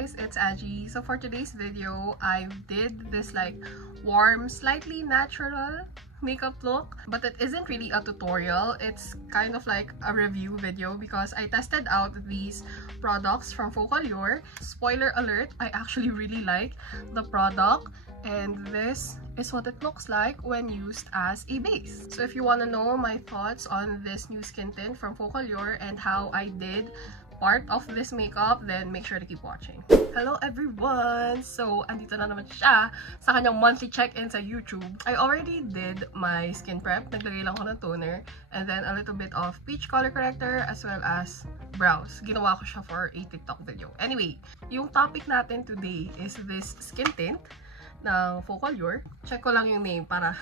guys, it's Aji. So for today's video, I did this like warm, slightly natural makeup look, but it isn't really a tutorial. It's kind of like a review video because I tested out these products from Focallure. Spoiler alert, I actually really like the product, and this is what it looks like when used as a base. So if you want to know my thoughts on this new skin tint from Focallure and how I did part of this makeup, then make sure to keep watching. Hello everyone! So, andito na naman siya sa kanyang monthly check-in sa YouTube. I already did my skin prep. Naglagay lang ako ng toner and then a little bit of peach color corrector as well as brows. Ginawa ko siya for a TikTok video. Anyway, yung topic natin today is this skin tint ng Focallure. Check ko lang yung name para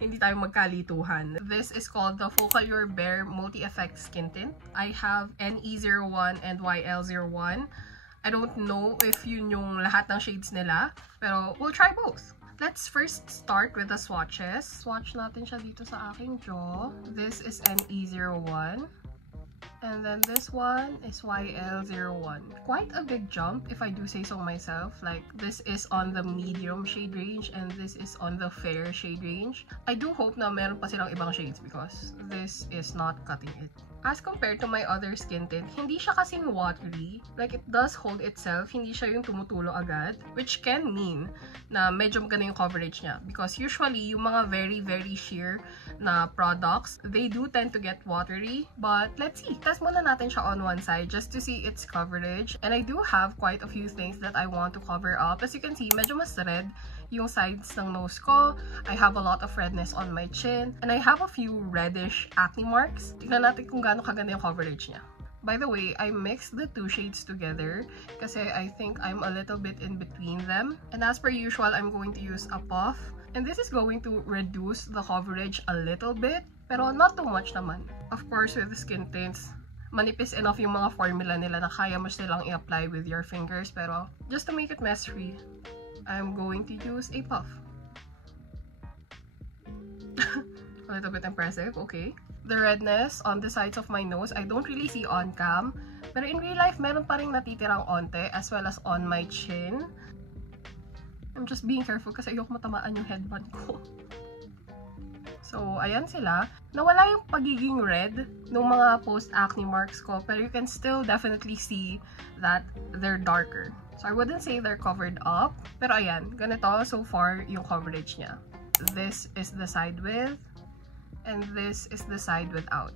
hindi tayo magkalituhan. This is called the Focallure Bare Multi-Effect Skin Tint. I have NE01 and YL01. I don't know if yun yung lahat ng shades nila, pero we'll try both. Let's first start with the swatches. Swatch natin siya dito sa aking jaw. This is NE01. And then this one is YL01. Quite a big jump if I do say so myself. Like, this is on the medium shade range and this is on the fair shade range. I do hope na meron pa silang ibang shades because this is not cutting it. As compared to my other skin tint, hindi siya kasing watery. Like, it does hold itself. Hindi siya yung tumutulo agad. Which can mean na medyo maganda yung coverage niya. Because usually, yung mga very sheer na products, they do tend to get watery. But let's see. Test muna natin siya on one side just to see its coverage. And I do have quite a few things that I want to cover up. As you can see, medyo mas red yung sides ng nose ko. I have a lot of redness on my chin. And I have a few reddish acne marks. Tignan natin kung gaano kaganda yung coverage niya. By the way, I mixed the two shades together kasi I think I'm a little bit in between them. And as per usual, I'm going to use a puff. And this is going to reduce the coverage a little bit, pero not too much naman. Of course, with the skin tints, manipis enough yung mga formula nila na kaya mo silang i-apply with your fingers. Pero just to make it mess-free, I'm going to use a puff. A little bit impressive, okay. The redness on the sides of my nose, I don't really see on cam. Pero in real life, meron pa rin natitirang onte as well as on my chin. I'm just being careful kasi ayoko matamaan yung headband ko. So, ayan sila. Nawala yung pagiging red ng mga post-acne marks ko, pero you can still definitely see that they're darker. So, I wouldn't say they're covered up, pero ayan, ganito so far yung coverage niya. This is the side with, and this is the side without.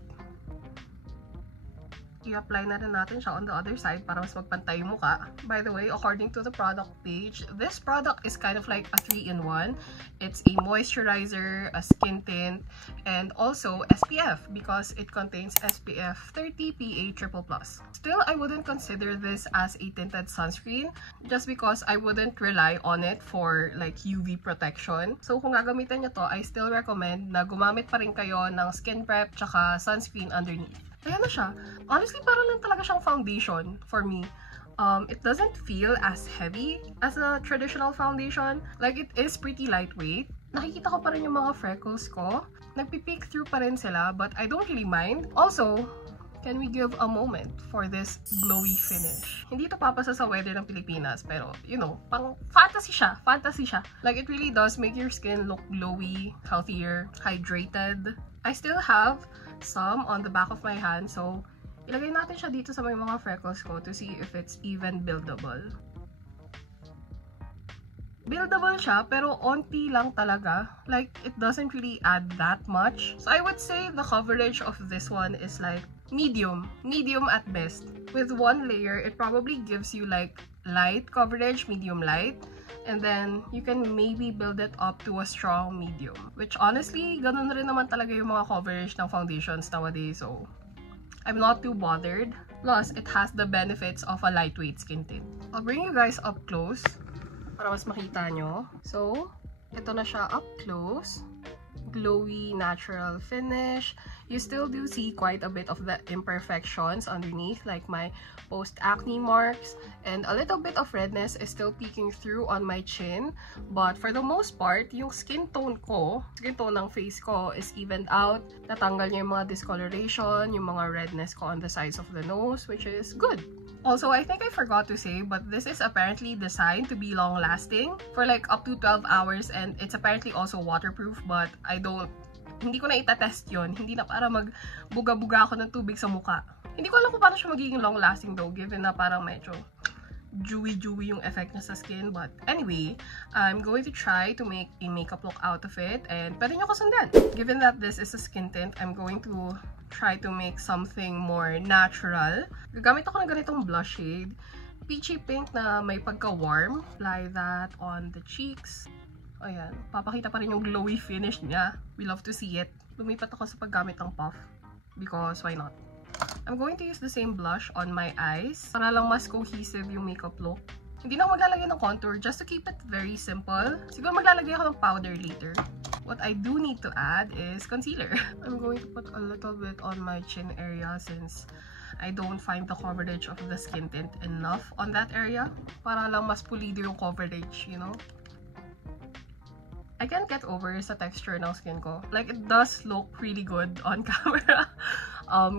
I-apply na rin natin siya on the other side para mas magpantay yung mukha. By the way, according to the product page, this product is kind of like a 3-in-1. It's a moisturizer, a skin tint, and also SPF because it contains SPF 30 PA+++. Still, I wouldn't consider this as a tinted sunscreen just because I wouldn't rely on it for like UV protection. So kung gagamitin nyo to, I still recommend na gumamit pa rin kayo ng skin prep tsaka sunscreen underneath. Ayan na siya. Honestly, parang lang talaga siyang foundation for me. It doesn't feel as heavy as a traditional foundation. Like, it is pretty lightweight. Nakikita ko pa rin yung mga freckles ko. Nagpipeek through pa rin sila, but I don't really mind. Also, can we give a moment for this glowy finish? Hindi ito papasa sa weather ng Pilipinas, pero, you know, pang fantasy siya. Fantasy siya. Like, it really does make your skin look glowy, healthier, hydrated. I still have some on the back of my hand, so ilagay natin siya dito sa may mga freckles ko to see if it's even buildable. Buildable siya, pero onti lang talaga. Like, it doesn't really add that much. So I would say the coverage of this one is like medium at best. With one layer, it probably gives you like light coverage, medium light. And then, you can maybe build it up to a strong medium. Which honestly, ganun rin naman talaga yung mga coverage ng foundations nowadays. So, I'm not too bothered. Plus, it has the benefits of a lightweight skin tint. I'll bring you guys up close para mas makita nyo. So, ito na siya up close. Glowy, natural finish. you still do see quite a bit of the imperfections underneath, like my post-acne marks, and a little bit of redness is still peeking through on my chin. But for the most part, yung skin tone ng face ko is evened out. Natanggal niya yung mga discoloration, yung mga redness ko on the sides of the nose, which is good. Also, I think I forgot to say, but this is apparently designed to be long-lasting for like up to 12 hours, and it's apparently also waterproof, but hindi ko na itatest yun. Hindi na para magbuga-buga ako ng tubig sa muka. Hindi ko alam kung paano siya magiging long-lasting though, given na parang medyo dewy yung effect niya sa skin. But anyway, I'm going to try to make a makeup look out of it, and pwede nyo ko sundan. Given that this is a skin tint, I'm going to try to make something more natural. Gagamit ako ng ganitong blush shade. Peachy pink na may pagka-warm. Apply that on the cheeks. Ayan. Papakita pa rin yung glowy finish niya. We love to see it. Lumipat ako sa paggamit ng puff. Because why not? I'm going to use the same blush on my eyes para lang mas cohesive yung makeup look. Hindi na ako maglalagay ng contour just to keep it very simple. Siguro maglalagay ako ng powder later. What I do need to add is concealer. I'm going to put a little bit on my chin area since I don't find the coverage of the skin tint enough on that area. Para lang mas pulido yung coverage, you know? I can't get over sa texture ng skin ko. Like, it does look really good on camera.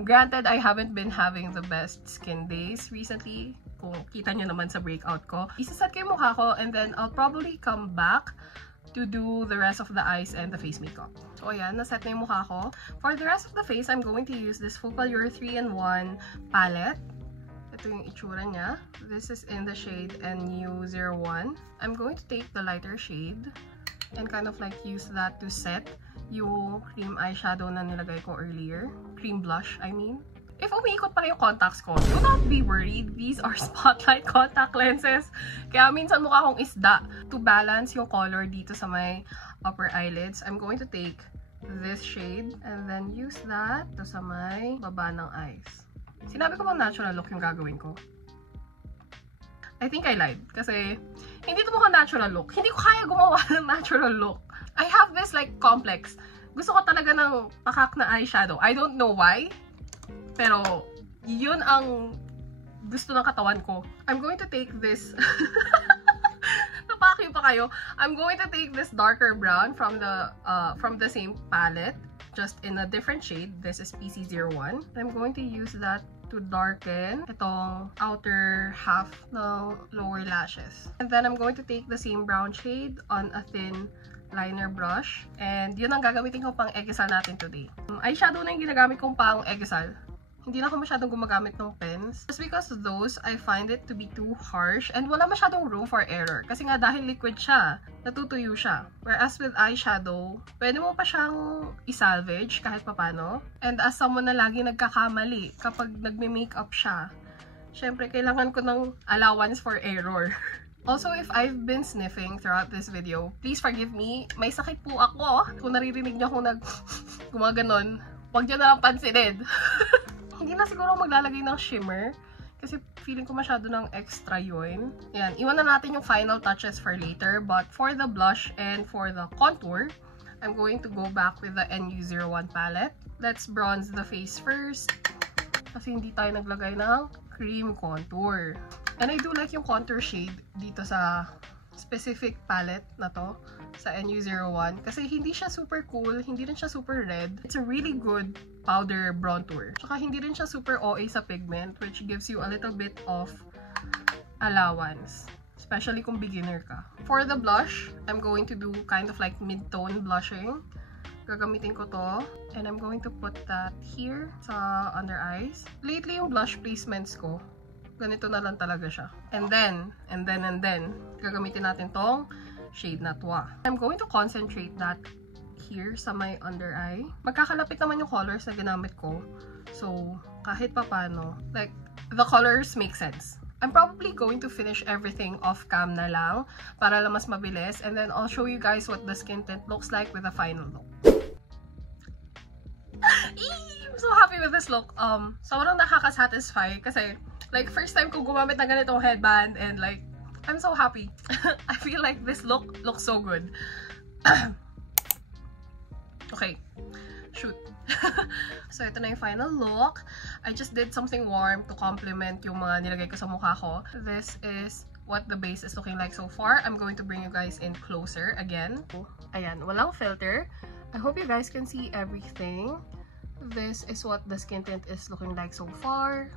Granted, I haven't been having the best skin days recently. Kung kita nyo naman sa breakout ko. Isaset ko yung mukha ko, and then I'll probably come back to do the rest of the eyes and the face makeup. So ayan, naset na yung mukha ko. For the rest of the face, I'm going to use this Focallure 3-in-1 palette. Ito yung itsura niya. This is in the shade NU01. I'm going to take the lighter shade and kind of like use that to set yung cream eyeshadow na nilagay ko earlier. Cream blush, I mean. If umiikot pala yung contacts ko, do not be worried. These are Spotlight contact lenses. Kaya minsan mukha akong isda. To balance yung color dito sa my upper eyelids, I'm going to take this shade and then use that to sa my baba ng eyes. Sinabi ko bang natural look yung gagawin ko? I think I lied. Kasi hindi ito mukhang natural look. Hindi ko kaya gumawa ng natural look. I have this like complex. Gusto ko talaga ng pakak na eyeshadow. I don't know why. Pero, yun ang gusto ng katawan ko. I'm going to take this... Napakyo pa kayo. I'm going to take this darker brown from the same palette. Just in a different shade. This is PC01. I'm going to use that to darken itong outer half ng lower lashes. And then I'm going to take the same brown shade on a thin liner brush. And yun ang gagamitin ko pang Eggcell natin today. Eyeshadow na yung ginagamit kong pang Eggcell. Hindi na ako masyadong gumagamit ng pens. Just because those, I find it to be too harsh and wala masyadong room for error. Kasi nga dahil liquid siya, natutuyo siya. Whereas with eyeshadow, pwede mo pa siyang isalvage kahit papano. And as someone na lagi nagkakamali kapag nagme-makeup siya, syempre kailangan ko ng allowance for error. Also, if I've been sniffing throughout this video, please forgive me. May sakit po ako. Kung naririnig niyo akong gumaganon, huwag niyo na lang pansinin. Hindi na siguro maglalagay ng shimmer kasi feeling ko masyado ng extra yun. Ayan, iwan na natin yung final touches for later. But for the blush and for the contour, I'm going to go back with the NU01 palette. Let's bronze the face first kasi hindi tayo naglagay ng cream contour. And I do like yung contour shade dito sa specific palette na to, sa NU01. Kasi hindi siya super cool, hindi rin siya super red. It's a really good powder bronzer. Tsaka hindi rin siya super OA sa pigment, which gives you a little bit of allowance. Especially kung beginner ka. For the blush, I'm going to do kind of like mid-tone blushing. Gagamitin ko to. And I'm going to put that here sa under eyes. Lately, yung blush placements ko, ganito na lang talaga siya. And then, gagamitin natin tong shade na Twa. I'm going to concentrate that here sa my under eye. Magkakalapit naman yung colors na ginamit ko. So, kahit papano, like, the colors make sense. I'm probably going to finish everything off cam na lang para lang mas mabilis. And then, I'll show you guys what the skin tint looks like with the final look. I'm so happy with this look. Sobrang nakaka-satisfy kasi like first time ko gumamit ng ganitong headband and like I'm so happy. I feel like this look looks so good. Okay, shoot. So, ito na yung final look. I just did something warm to complement yung mga nilagay ko sa mukha ko. This is what the base is looking like so far. I'm going to bring you guys in closer again. Ayan, walang filter. I hope you guys can see everything. This is what the skin tint is looking like so far.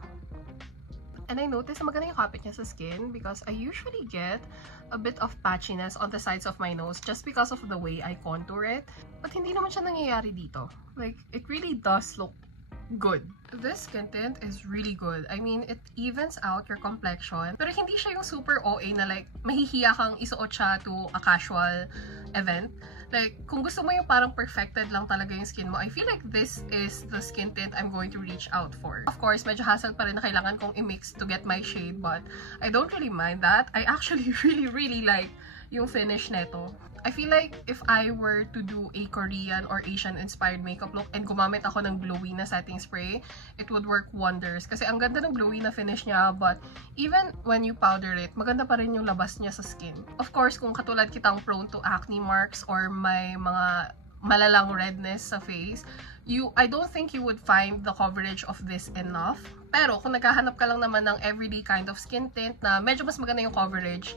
And I noticed na maganda yung kapit niya sa skin because I usually get a bit of patchiness on the sides of my nose just because of the way I contour it. But hindi naman siya nangyayari dito. Like, it really does look good. This skin tint is really good. I mean, it evens out your complexion. Pero hindi siya yung super OA na like, mahihiya kang isuot siya to a casual event. Like, kung gusto mo yung parang perfected lang talaga yung skin mo, I feel like this is the skin tint I'm going to reach out for. Of course, medyo hassle pa rin na kailangan kong i-mix to get my shade, but I don't really mind that. I actually really like yung finish neto. I feel like if I were to do a Korean or Asian-inspired makeup look and gumamit ako ng glowy na setting spray, it would work wonders. Kasi ang ganda ng glowy na finish niya, but even when you powder it, maganda pa rin yung labas niya sa skin. Of course, kung katulad kitang prone to acne marks or may mga malalang redness sa face, I don't think you would find the coverage of this enough. Pero kung naghahanap ka lang naman ng everyday kind of skin tint na medyo mas maganda yung coverage,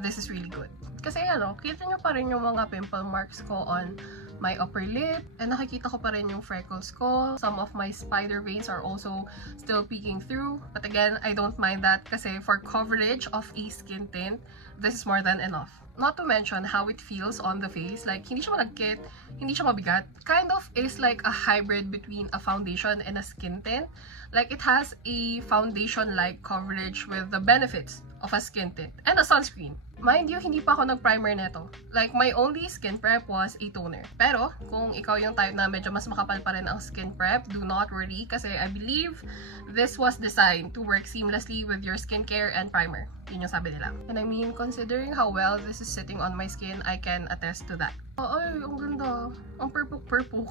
this is really good. Kasi ano, kita nyo pa rin yung mga pimple marks ko on my upper lip. And nakikita ko pa rin yung freckles ko. Some of my spider veins are also still peeking through. But again, I don't mind that kasi for coverage of a skin tint, this is more than enough. Not to mention how it feels on the face. Like, hindi siya malagkit, hindi siya mabigat. Kind of is like a hybrid between a foundation and a skin tint. Like, it has a foundation-like coverage with the benefits of a skin tint and a sunscreen. Mind you, hindi pa ako nag-primer neto. Like, my only skin prep was a toner. Pero, kung ikaw yung type na medyo mas makapal pa rin ang skin prep, do not worry kasi I believe this was designed to work seamlessly with your skincare and primer. Yun yung sabi nila. And I mean, considering how well this is sitting on my skin, I can attest to that. Ay, ang ganda. Ang purpuk-purpuk.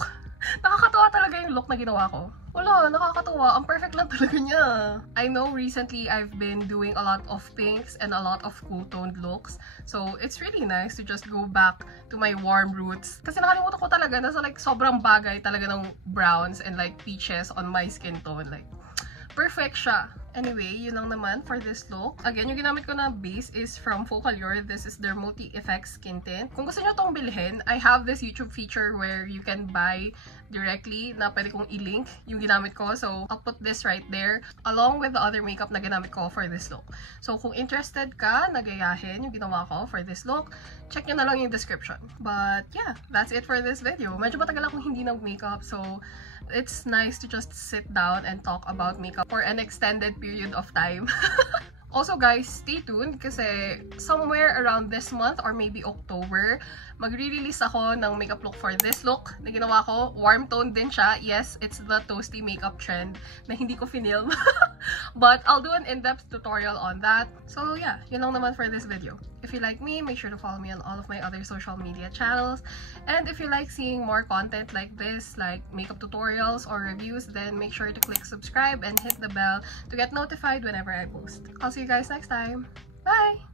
Nakakatawa talaga yung look na ginawa ko. Wala, nakakatawa. Ang perfect lang talaga niya. I know recently I've been doing a lot of pinks and a lot of cool-toned looks. So, it's really nice to just go back to my warm roots. Kasi nakalimutan ko talaga na like sobrang bagay talaga ng browns and like peaches on my skin tone. Like, perfect siya. Anyway, yun lang naman for this look. Again, yung ginamit ko na base is from Focallure. This is their Multi-Effects Skin Tint. Kung gusto nyo tong bilhin, I have this YouTube feature where you can buy directly na pwede kong i-link yung ginamit ko. So, I'll put this right there along with the other makeup na ginamit ko for this look. So, kung interested ka na gayahin yung ginawa ko for this look, check nyo na lang yung description. But yeah, that's it for this video. Medyo matagal akong hindi nag-makeup, so it's nice to just sit down and talk about makeup for an extended period of time. Also guys, stay tuned kasi somewhere around this month or maybe October, magre-release ako ng makeup look for this look na ginawa ko. Warm tone din siya. Yes, it's the toasty makeup trend na hindi ko film. But I'll do an in-depth tutorial on that. So yeah, yun lang naman for this video. If you like me, make sure to follow me on all of my other social media channels. And if you like seeing more content like this, like makeup tutorials or reviews, then make sure to click subscribe and hit the bell to get notified whenever I post. I'll see you guys next time. Bye!